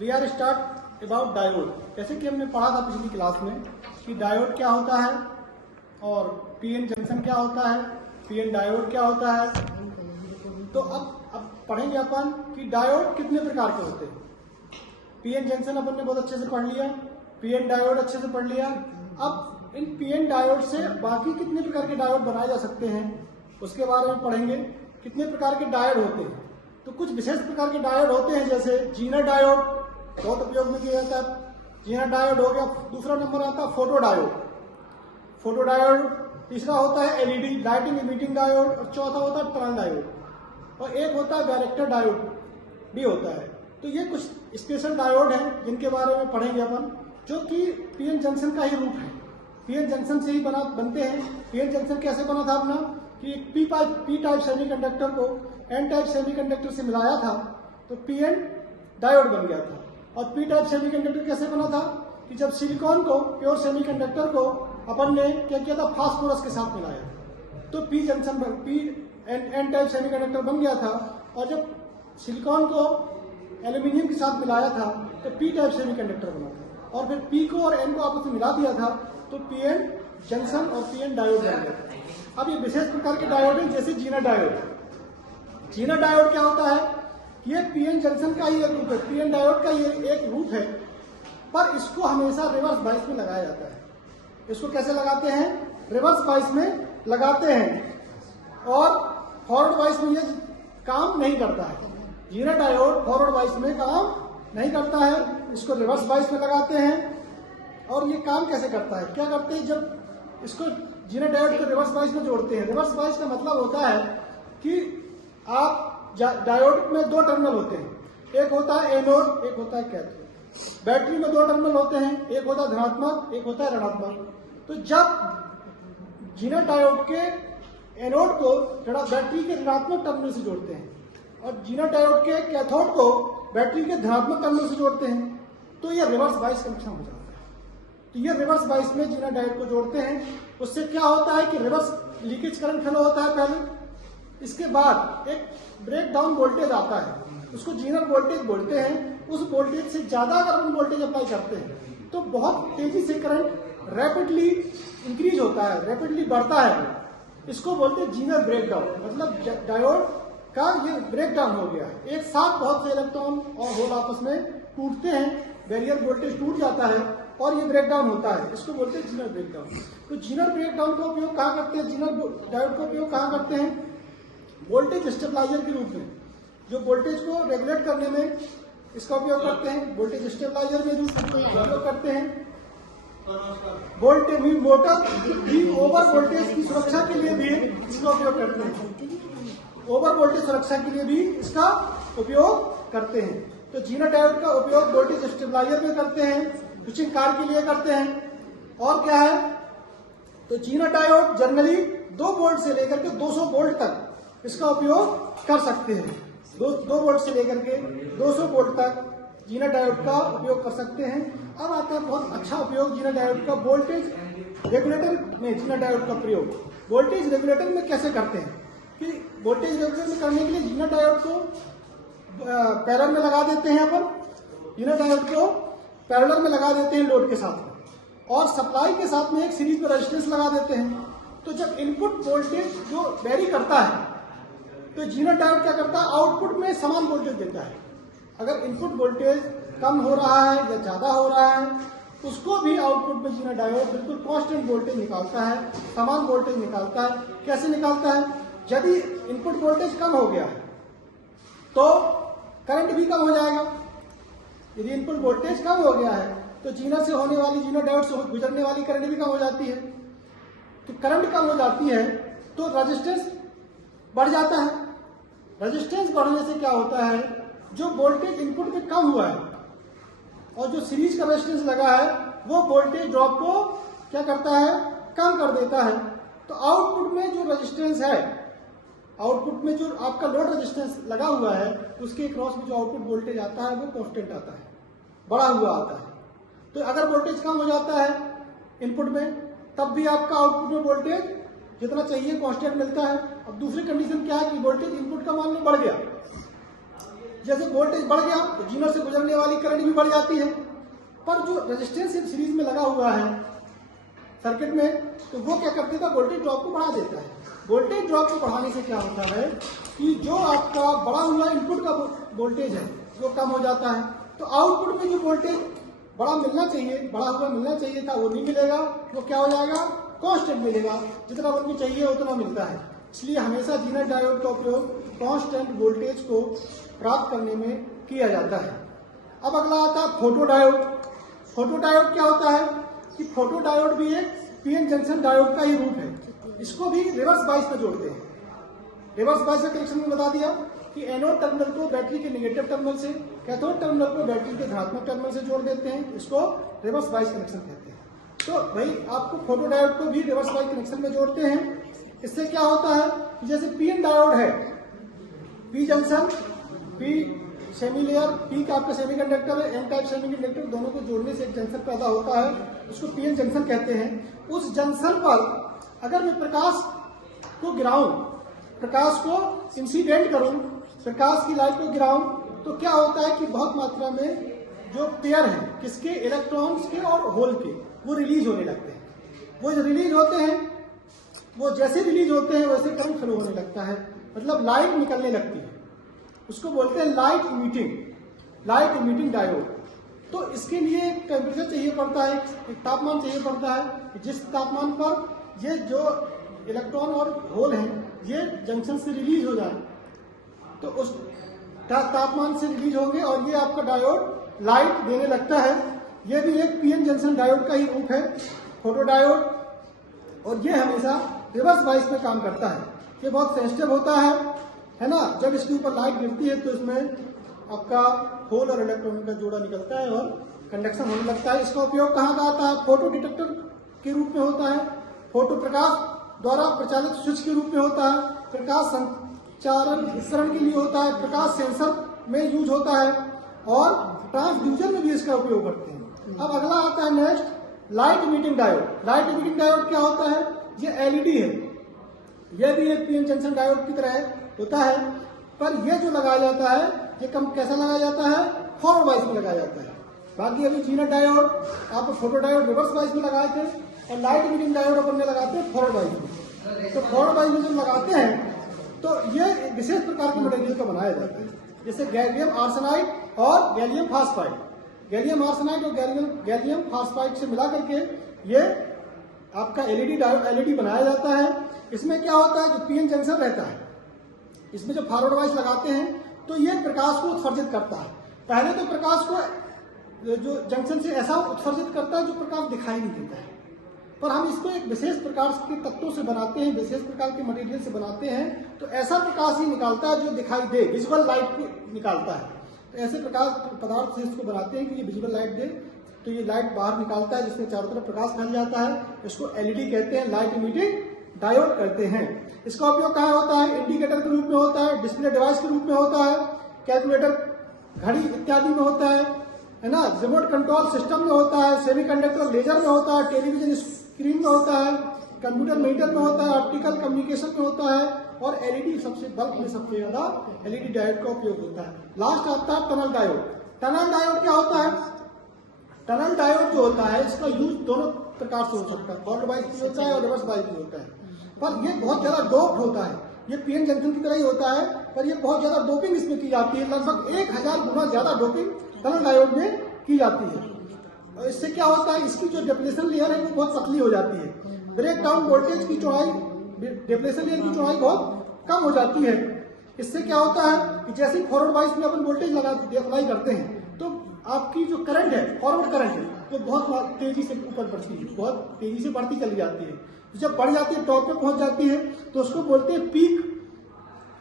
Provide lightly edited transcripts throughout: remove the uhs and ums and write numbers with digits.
We are start about diode. जैसे कि हमने पढ़ा था पिछली क्लास में कि डायोड क्या होता है और पीएन जंक्शन क्या होता है, पीएन डायोड क्या होता है। तो अब पढ़ेंगे अपन कि डायोड कितने प्रकार के होते हैं। पीएन जंक्शन अपन ने बहुत अच्छे से पढ़ लिया, पीएन डायोड अच्छे से पढ़ लिया। अब इन पीएन डायोड से बाकी कितने प्रकार के डायोड बनाए जा सकते हैं उसके बारे में पढ़ेंगे। कितने प्रकार के डायोड होते हैं, तो कुछ विशेष प्रकार के डायोड होते हैं, जैसे जीनर डायोड बहुत उपयोग में किया जाता है। जीनर डायोड हो गया। दूसरा नंबर आता है फोटो डायोड, फोटो डायोड। तीसरा होता है एलईडी लाइटिंग इमिटिंग डायोड और चौथा होता है टनल डायोड और एक होता है वैरेक्टर डायोड भी होता है। तो ये कुछ स्पेशल डायोड हैं जिनके बारे में पढ़ेंगे अपन, जो कि पीएन जंक्शन का ही रूप है। पीएन जंक्शन से ही बनते हैं। पीएन जंक्शन कैसे बना था अपना कि पी टाइप सेमीकंडक्टर को एन टाइप सेमीकंडक्टर से मिलाया था तो पीएन डायोड बन गया था। और पी टाइप सेमीकंडक्टर कैसे बना था कि जब सिलिकॉन को, प्योर सेमीकंडक्टर को अपन ने क्या किया था, फास्फोरस के साथ मिलाया तो P junction N type semiconductor बन गया था। और जब सिलिकॉन को एल्यूमिनियम के साथ मिलाया था तो पी टाइप सेमीकंडक्टर बना था। और फिर पी को और एन को आपस में मिला दिया था तो पीएन जंक्शन और पीएन डायोड बन गया था। अब ये विशेष प्रकार के डायोड है, जैसे जीनर डायोड। जीनर डायोड क्या होता है, ये पीएन जंक्शन का ही एक रूप है, पीएन डायोड का ये एक रूप है, पर इसको हमेशा रिवर्स बाइस में लगाया जाता है। इसको कैसे लगाते हैं, रिवर्स बाइस में लगाते हैं और फॉरवर्ड बाइस में ये काम नहीं करता है। जीनर डायोड फॉरवर्ड बाइस में काम नहीं करता है, इसको रिवर्स बाइस में लगाते हैं। और ये काम कैसे करता है, क्या करते हैं, जब इसको जीनर डायोड को रिवर्स बाइस में जोड़ते हैं। रिवर्स बाइस का मतलब होता है कि आप डायोड में दो टर्मिनल होते हैं, एक होता है एनोड, एक होता है कैथोड। बैटरी में दो टर्मिनल होते हैं, एक होता है धनात्मक, एक होता है ऋणात्मक। तो जब जीनर डायोड के एनोड को बैटरी के ऋणात्मक टर्मिनल से जोड़ते हैं और जीनर डायोड के कैथोड को बैटरी के धनात्मक टर्मिनल से जोड़ते हैं तो यह रिवर्स बाइस कनेक्शन हो जाता है। तो ये रिवर्स बाइस में जीनर डायोड को जोड़ते हैं। उससे क्या होता है कि रिवर्स लीकेज करंट फ्लो होता है पहले, इसके बाद एक ब्रेक डाउन वोल्टेज आता है, उसको जीनर वोल्टेज बोलते हैं। उस वोल्टेज से ज्यादा अगर हम वोल्टेज अप्लाई करते हैं तो बहुत तेजी से करंट रैपिडली इंक्रीज होता है, रैपिडली बढ़ता है। इसको बोलते हैं जीनर ब्रेकडाउन, मतलब डायोड का ये ब्रेकडाउन हो गया। एक साथ बहुत से इलेक्ट्रॉन और होल आपस में टूटते हैं, बैरियर वोल्टेज टूट जाता है और ये ब्रेकडाउन होता है, इसको बोलते हैं जीनर ब्रेकडाउन। तो जीनर ब्रेकडाउन का उपयोग कहाँ करते हैं, जीनर डायोड का उपयोग कहाँ करते हैं, वोल्टेज स्टेबलाइजर के रूप में। जो वोल्टेज को रेगुलेट करने में इसका उपयोग करते हैं, वोल्टेज स्टेबलाइजर में उपयोग करते हैं। वोल्टेज मोटर भी ओवर वोल्टेज की सुरक्षा के लिए भी इसका उपयोग करते हैं, ओवर वोल्टेज सुरक्षा के लिए भी इसका उपयोग करते हैं। तो जीनर डायोड का उपयोग वोल्टेज स्टेबलाइजर में करते हैं, स्विचिंग कार के लिए करते हैं। और क्या है, तो जीनर डायोड जनरली 2 वोल्ट से लेकर के 200 वोल्ट तक इसका उपयोग कर सकते हैं। 2 वोल्ट से लेकर के 200 वोल्ट तक जीनर डायोड का उपयोग कर सकते हैं। अब आता है बहुत अच्छा उपयोग जीनर डायोड का वोल्टेज रेगुलेटर में। जीनर डायोड का प्रयोग वोल्टेज रेगुलेटर में कैसे करते हैं कि वोल्टेज रेगुलेटर में करने के लिए जीनर डायोड को पैरेलल में लगा देते हैं अपन, जीनर डायोड को पैरेलल में लगा देते हैं लोड के साथ और सप्लाई के साथ में एक सीरीज में रेजिस्टेंस लगा देते हैं। तो जब इनपुट वोल्टेज जो वेरी करता है तो जीनर डायोड क्या करता है, आउटपुट में समान वोल्टेज देता है। अगर इनपुट वोल्टेज कम हो रहा है या ज्यादा हो रहा है उसको भी आउटपुट में जीनर डायोड बिल्कुल कांस्टेंट वोल्टेज निकालता है, समान वोल्टेज निकालता है। कैसे निकालता है, यदि इनपुट वोल्टेज कम हो गया तो करंट भी कम हो जाएगा। यदि इनपुट वोल्टेज कम हो गया है तो जीनर से होने वाली, जीनर डायोड से गुजरने वाली करंट भी कम हो जाती है। तो करंट कम हो जाती है तो रेजिस्टेंस बढ़ जाता है। रेजिस्टेंस बढ़ने से क्या होता है, जो वोल्टेज इनपुट में कम हुआ है और जो सीरीज का रेजिस्टेंस लगा है वो वोल्टेज ड्रॉप को क्या करता है, कम कर देता है। तो आउटपुट में जो रेजिस्टेंस है, आउटपुट में जो आपका लोड रेजिस्टेंस लगा हुआ है उसके क्रॉस में जो आउटपुट वोल्टेज आता है वो कांस्टेंट आता है, बढ़ा हुआ आता है। तो अगर वोल्टेज कम हो जाता है इनपुट में तब भी आपका आउटपुट में वोल्टेज जितना चाहिए कांस्टेंट मिलता है। अब दूसरी कंडीशन क्या है कि वोल्टेज इनपुट का मान में बढ़ गया जैसे वोल्टेज बढ़ गया तो जीनर से गुजरने वाली करंट भी बढ़ जाती है। पर जो रेजिस्टेंस सीरीज में लगा हुआ है सर्किट में, तो वो क्या कर देता है, वोल्टेज ड्रॉप को बढ़ा देता है। वोल्टेज ड्रॉप को बढ़ाने से क्या होता है कि जो आपका बढ़ा हुआ इनपुट का वोल्टेज है वो कम हो जाता है, तो आउटपुट में जो वोल्टेज बढ़ा हुआ मिलना चाहिए था वो नहीं मिलेगा, वो क्या हो जाएगा, कांस्टेंट मिलेगा, जितना आपको चाहिए उतना मिलता है। इसलिए हमेशा जीनर डायोड का उपयोग कांस्टेंट वोल्टेज को प्राप्त करने में किया जाता है। अब अगला आता है फोटो डायोड। फोटो डायोड क्या होता है कि फोटो डायोड भी एक पीएन जंक्शन डायोड का ही रूप है। इसको भी रिवर्स बायस में जोड़ते हैं। रिवर्स बायस का कनेक्शन में बता दिया कि एनोड टर्मिनल को बैटरी के नेगेटिव टर्मिनल से, कैथोड टर्मिनल को बैटरी के धनात्मक टर्मिनल से जोड़ देते हैं। इसको रिवर्स बायस कनेक्शन कहते हैं। तो भाई आपको फोटो डायोड को भी रिवर्स बायस कनेक्शन में जोड़ते हैं। इससे क्या होता है कि जैसे पीएन डायोड है, P junction, P semi layer, P का आपका सेमीकंडक्टर है, एन टाइप सेमीकंडक्टर, दोनों को जोड़ने से एक जंक्शन पैदा होता है, उसको पीएन जंक्शन कहते हैं। उस जंक्शन पर अगर मैं प्रकाश को गिराऊं, प्रकाश को इंसिडेंट करूं, प्रकाश की लाइट को गिराऊं, तो क्या होता है कि बहुत मात्रा में जो पेयर है किसके, इलेक्ट्रॉन्स के और होल के, वो रिलीज होने लगते हैं। वो जो रिलीज होते हैं, वो जैसे रिलीज होते हैं वैसे करंट फ्लो होने लगता है, मतलब लाइट निकलने लगती है। उसको बोलते हैं लाइट इमिटिंग डायोड। तो इसके लिए एक टेम्परेचर चाहिए पड़ता है, एक तापमान चाहिए पड़ता है, जिस तापमान पर ये जो इलेक्ट्रॉन और होल हैं ये जंक्शन से रिलीज हो जाए, तो उस तापमान से रिलीज होंगे और ये आपका डायोड लाइट देने लगता है। ये भी एक पीएन जंक्शन डायोड का ही रूप है, फोटो डायोड, और ये हमेशा रिवर्स बायस में काम करता है। ये बहुत सेंसिटिव होता है ना। जब इसके ऊपर लाइट गिरती है तो इसमें आपका होल और इलेक्ट्रॉन का जोड़ा निकलता है और कंडक्शन होने लगता है। इसका उपयोग कहाँ का आता है, फोटो डिटेक्टर के रूप में होता है, फोटो प्रकाश द्वारा प्रचालित स्विच के रूप में होता है, प्रकाश संचारण उपकरण के लिए होता है, प्रकाश सेंसर में यूज होता है, और ट्रांसड्यूसर में भी इसका उपयोग करते हैं। अब अगला आता है next light emitting diode. Light emitting diode क्या होता है, ये एलईडी है, यह भी एक पीएन जंक्शन डायोड की तरह होता है, पर यह जो लगाया जाता है ये कैसा लगाया जाता है, फॉरवर्ड बायस में लगाया जाता है। बाकी अभी जीनर डायोड आप फोटो डायोड रिवर्स बायस में लगाए थे, और लाइट इमिटिंग डायोड अपन ने लगाते हैं फॉरवर्ड बायस में। तो फॉरवर्ड बायस में जब लगाते हैं तो ये विशेष प्रकार के मटेरियल का बनाया जाता है, जैसे गैलियम आर्सेनाइड और गैलियम फास्फाइड। गैलियम आर्सेनाइड और गैलियम फास्फाइड से मिला करके ये आपका एलईडी बनाया जाता है। इसमें क्या होता है, जो पीएन जंक्शन रहता है, इसमें जो फॉरवर्ड बायस लगाते हैं तो ये प्रकाश को उत्सर्जित करता है। पहले तो प्रकाश को जो जंक्शन से ऐसा उत्सर्जित करता है जो प्रकाश दिखाई नहीं देता है, पर हम इसको एक विशेष प्रकार के तत्वों से बनाते हैं, विशेष प्रकार के मटेरियल से बनाते हैं, तो ऐसा प्रकाश ही निकालता है जो दिखाई दे, विजुअल लाइट को निकालता है। तो ऐसे प्रकाश पदार्थ से इसको बनाते हैं कि ये विजुअल लाइट दे, तो ये लाइट बाहर निकालता है जिसमें चारों तरफ प्रकाश फैल जाता है। इसको एलईडी कहते हैं, लाइट इमिटिंग डायोड करते हैं। इसका उपयोग कहाँ होता है, इंडिकेटर के रूप में होता है, डिस्प्ले डिवाइस के रूप में होता है, कैलकुलेटर, घड़ी इत्यादि में होता है ना, रिमोट कंट्रोल सिस्टम में होता है, सेमीकंडक्टर लेजर में होता है, टेलीविजन स्क्रीन में होता है, कंप्यूटर मॉनिटर में होता है, ऑप्टिकल कम्युनिकेशन में होता है, और एलईडी सबसे बल्क में सबसे ज्यादा एलईडी डायोड का उपयोग होता है। लास्ट आता है टनल डायोड। टनल डायोड क्या होता है, टनल डायोड जो होता है इसका यूज दोनों प्रकार से हो सकता है, फॉरवर्ड बायस भी होता है और रिवर्स बायस भी होता है, पर ये बहुत ज्यादा डोप्ड होता है। ये पीएन जंक्शन की तरह ही होता है, पर ये बहुत ज्यादा डोपिंग इसमें की जाती है, लगभग 1000 गुना ज्यादा डोपिंग टनल डायोड में की जाती है। और इससे क्या होता है, इसकी जो डिप्लेशन लेयर है वो बहुत पतली हो जाती है, ब्रेक डाउन वोल्टेज की चौड़ाई, डिप्लेशन लेयर की चौड़ाई बहुत कम हो जाती है। इससे क्या होता है कि जैसे फॉरवर्ड बायस में अपन वोल्टेज अप्लाई करते हैं तो आपकी जो करंट है, फॉरवर्ड करंट है, वो बहुत तेजी से ऊपर बढ़ती है, बहुत तेजी से बढ़ती चली जाती है। जब बढ़ जाती है, टॉप पे पहुंच जाती है, तो उसको बोलते हैं पीक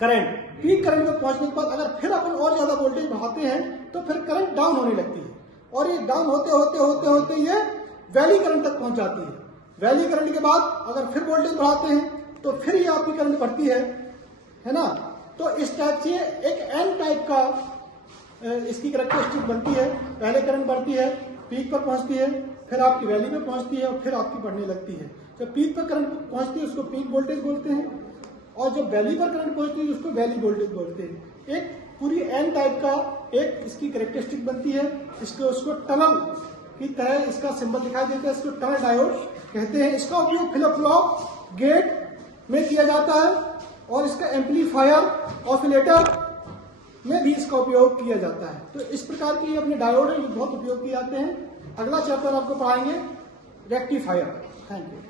करंट। पीक करंट में पहुंचने के बाद अगर फिर अपन और ज्यादा वोल्टेज बढ़ाते हैं तो फिर करंट डाउन होने लगती है, और ये डाउन होते होते होते होते ये वैली करंट तक पहुंच जाती है। वैली करंट के बाद अगर फिर वोल्टेज बढ़ाते हैं तो फिर ये आपकी करंट बढ़ती है ना। तो इस टाइप से एक एन टाइप का इसकी करैक्टरिस्टिक बनती है। पहले करंट बढ़ती है, पीक पर पहुंचती है, फिर आपकी वैली पे पहुंचती है, और फिर आपकी बढ़ने लगती है। जब पीक पर करंट पहुंचती है उसको पीक वोल्टेज बोलते हैं, और जब वैली पर करंट पहुंचती है उसको वैली वोल्टेज बोलते हैं। एक पूरी एन टाइप का एक इसकी कैरेक्टरिस्टिक बनती है। उसको टनल की तरह इसका सिंबल दिखाई देता है, इसको टनल डायोड कहते हैं। इसका उपयोग फ्लिप फ्लॉप गेट में किया जाता है और इसका एम्पलीफायर ऑसिलेटर में भी इसका उपयोग किया जाता है। तो इस प्रकार के अपने डायोड है, ये बहुत उपयोग किए जाते हैं। अगला चैप्टर आपको पढ़ाएंगे रेक्टिफायर। Thank you.